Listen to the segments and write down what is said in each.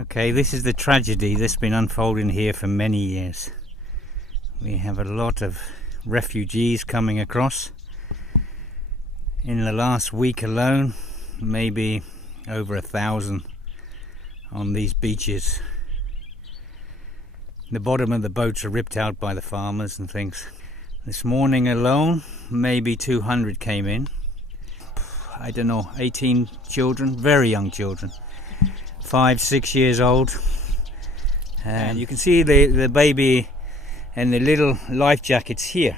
Okay, this is the tragedy that's been unfolding here for many years. We have a lot of refugees coming across. In the last week alone, maybe over 1,000 on these beaches. The bottom of the boats are ripped out by the farmers and things. This morning alone, maybe 200 came in. I don't know, 18 children, very young children, 5, 6 years old. And you can see the baby and the little life jackets here.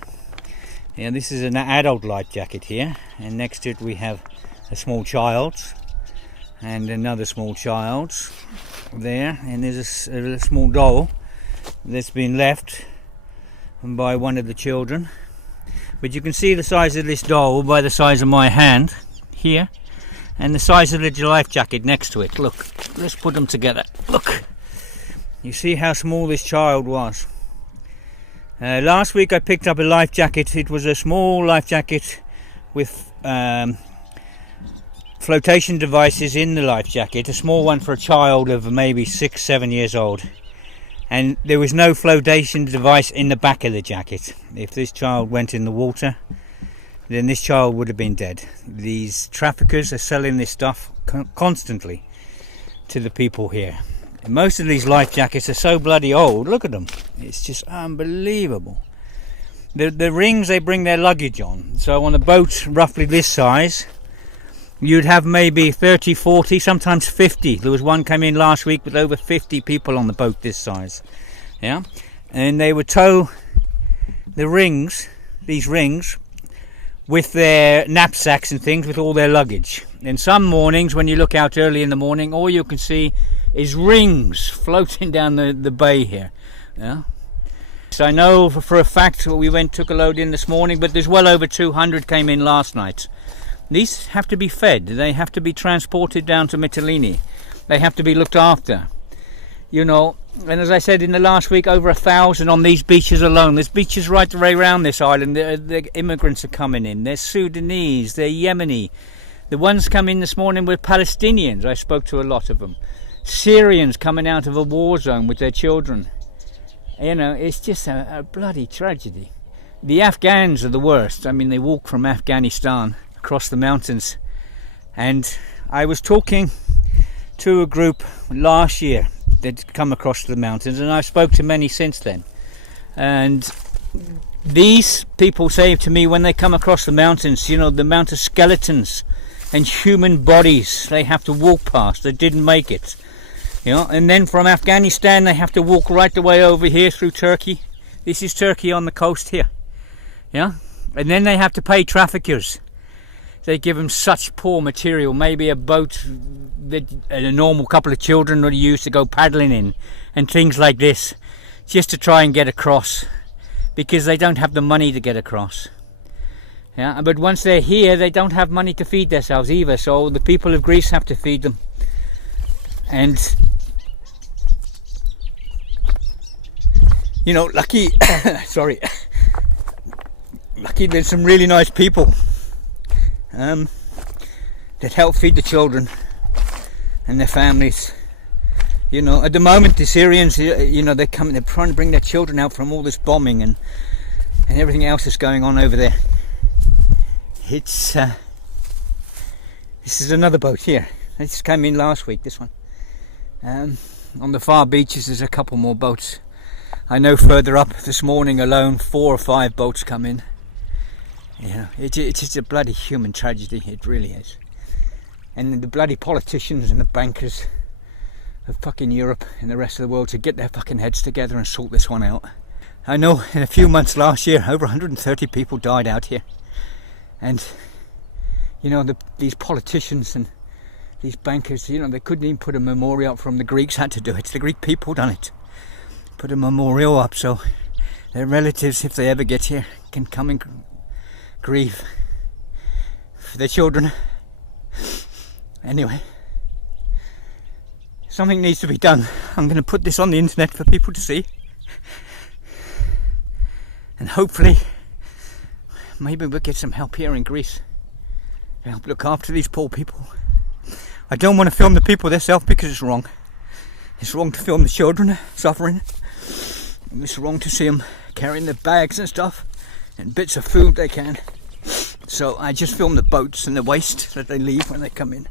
Yeah, this is an adult life jacket here, and next to it we have a small child and another small child there, and there's a small doll that's been left by one of the children. But you can see the size of this doll by the size of my hand here, and the size of the life jacket next to it. Look, let's put them together. Look, you see how small this child was. Last week I picked up a life jacket. It was a small life jacket with flotation devices in the life jacket, a small one for a child of maybe 6, 7 years old. And there was no flotation device in the back of the jacket. If this child went in the water, then this child would have been dead. These traffickers are selling this stuff constantly to the people here. And most of these life jackets are so bloody old. Look at them. It's just unbelievable. The rings they bring their luggage on. So on a boat roughly this size, you'd have maybe 30, 40, sometimes 50. There was one came in last week with over 50 people on the boat this size. Yeah, and they would tow the rings, these rings, with their knapsacks and things, with all their luggage. And some mornings when you look out early in the morning, all you can see is rings floating down the bay here. Yeah. So I know for a fact we took a load in this morning, but there's well over 200 came in last night. These have to be fed. They have to be transported down to Mytilene. They have to be looked after. You know, and as I said in the last week, over 1,000 on these beaches alone. There's beaches right the way around this island. The immigrants are coming in. They're Sudanese, they're Yemeni. The ones coming this morning were Palestinians. I spoke to a lot of them. Syrians coming out of a war zone with their children. You know, it's just a bloody tragedy. The Afghans are the worst. I mean, they walk from Afghanistan across the mountains. And I was talking to a group last year that come across the mountains, and I've spoke to many since then. And these people say to me when they come across the mountains, you know, the amount of skeletons and human bodies they have to walk past that didn't make it. You know, and then from Afghanistan they have to walk right the way over here through Turkey. This is Turkey on the coast here. Yeah, and then they have to pay traffickers. They give them such poor material, maybe a boat that a normal couple of children would use to go paddling in, and things like this, just to try and get across, because they don't have the money to get across. Yeah, but once they're here, they don't have money to feed themselves either, so the people of Greece have to feed them. And you know, lucky sorry, lucky there's some really nice people that help feed the children and their families. You know, at the moment the Syrians, you know, they're trying to bring their children out from all this bombing and everything else that's going on over there. It's this is another boat here. It just came in last week, this one. On the far beaches there's a couple more boats. I know further up this morning alone 4 or 5 boats come in. You know, it's just a bloody human tragedy, it really is. And the bloody politicians and the bankers of fucking Europe and the rest of the world to get their fucking heads together and sort this one out. I know in a few months last year over 130 people died out here. And you know, these politicians and these bankers, you know, they couldn't even put a memorial up from the Greeks had to do it. The Greek people done it. Put a memorial up so their relatives, if they ever get here, can come and grieve for their children. Anyway, something needs to be done. I'm going to put this on the internet for people to see, and hopefully maybe we'll get some help here in Greece to help look after these poor people. I don't want to film the people themselves because it's wrong. It's wrong to film the children suffering. It's wrong to see them carrying their bags and stuff and bits of food they can. So I just film the boats and the waste that they leave when they come in.